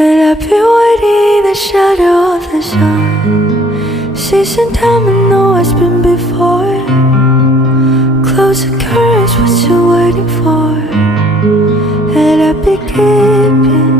And I've been waiting in the shadow of the sun, seizing time and know what's been before. Close the curtains, what you waiting for? And I've been keeping